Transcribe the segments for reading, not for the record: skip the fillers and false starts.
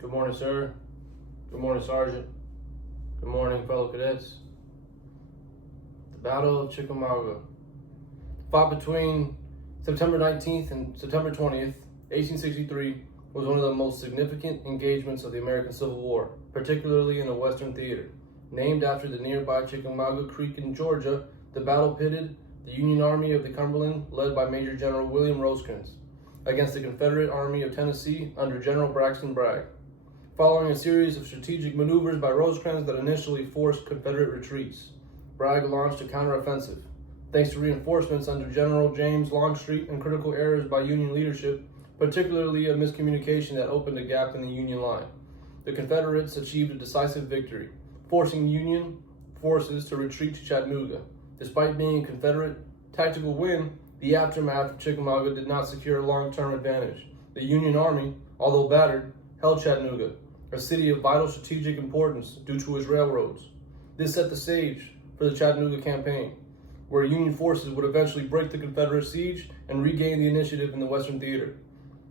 Good morning, sir. Good morning, Sergeant. Good morning, fellow cadets. The Battle of Chickamauga, fought between September 19th and September 20th, 1863, was one of the most significant engagements of the American Civil War, particularly in the Western Theater. Named after the nearby Chickamauga Creek in Georgia, the battle pitted the Union Army of the Cumberland, led by Major General William Rosecrans, against the Confederate Army of Tennessee under General Braxton Bragg. Following a series of strategic maneuvers by Rosecrans that initially forced Confederate retreats, Bragg launched a counteroffensive. Thanks to reinforcements under General James Longstreet and critical errors by Union leadership, particularly a miscommunication that opened a gap in the Union line, the Confederates achieved a decisive victory, forcing Union forces to retreat to Chattanooga. Despite being a Confederate tactical win, the aftermath of Chickamauga did not secure a long-term advantage. The Union Army, although battered, held Chattanooga, a city of vital strategic importance due to its railroads. This set the stage for the Chattanooga campaign, where Union forces would eventually break the Confederate siege and regain the initiative in the Western Theater.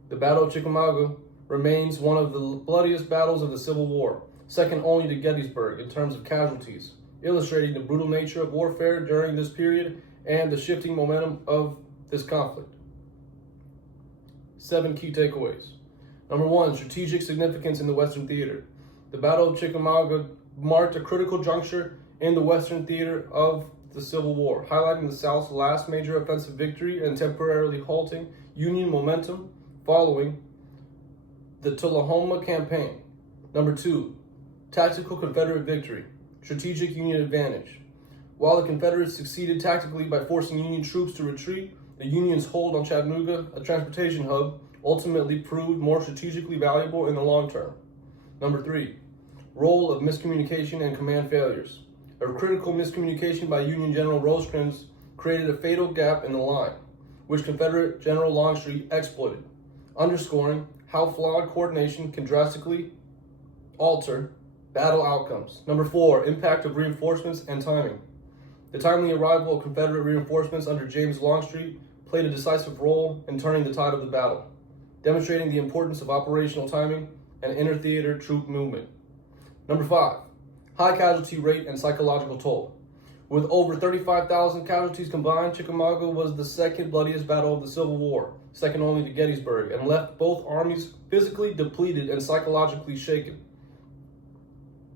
The Battle of Chickamauga remains one of the bloodiest battles of the Civil War, second only to Gettysburg in terms of casualties, illustrating the brutal nature of warfare during this period and the shifting momentum of this conflict. 7 key takeaways. Number 1, strategic significance in the Western Theater. The Battle of Chickamauga marked a critical juncture in the Western Theater of the Civil War, highlighting the South's last major offensive victory and temporarily halting Union momentum following the Tullahoma campaign. Number 2, tactical Confederate victory, strategic Union advantage. While the Confederates succeeded tactically by forcing Union troops to retreat, the Union's hold on Chattanooga, a transportation hub, ultimately proved more strategically valuable in the long term. Number 3, role of miscommunication and command failures. A critical miscommunication by Union General Rosecrans created a fatal gap in the line, which Confederate General Longstreet exploited, underscoring how flawed coordination can drastically alter battle outcomes. Number 4, impact of reinforcements and timing. The timely arrival of Confederate reinforcements under James Longstreet played a decisive role in turning the tide of the battle, demonstrating the importance of operational timing and inter-theater troop movement. Number 5, high casualty rate and psychological toll. With over 35,000 casualties combined, Chickamauga was the second bloodiest battle of the Civil War, second only to Gettysburg, and left both armies physically depleted and psychologically shaken,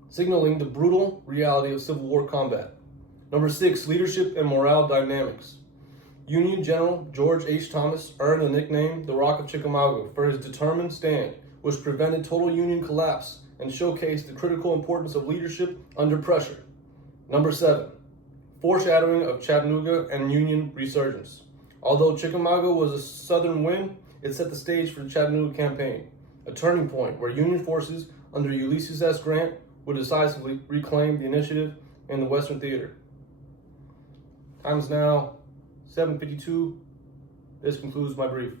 signaling the brutal reality of Civil War combat. Number 6, leadership and morale dynamics. Union General George H. Thomas earned the nickname the Rock of Chickamauga for his determined stand, which prevented total Union collapse and showcased the critical importance of leadership under pressure. Number 7, foreshadowing of Chattanooga and Union resurgence. Although Chickamauga was a Southern win, it set the stage for the Chattanooga campaign, a turning point where Union forces under Ulysses S. Grant would decisively reclaim the initiative in the Western Theater. Time is now 7:52. This concludes my brief.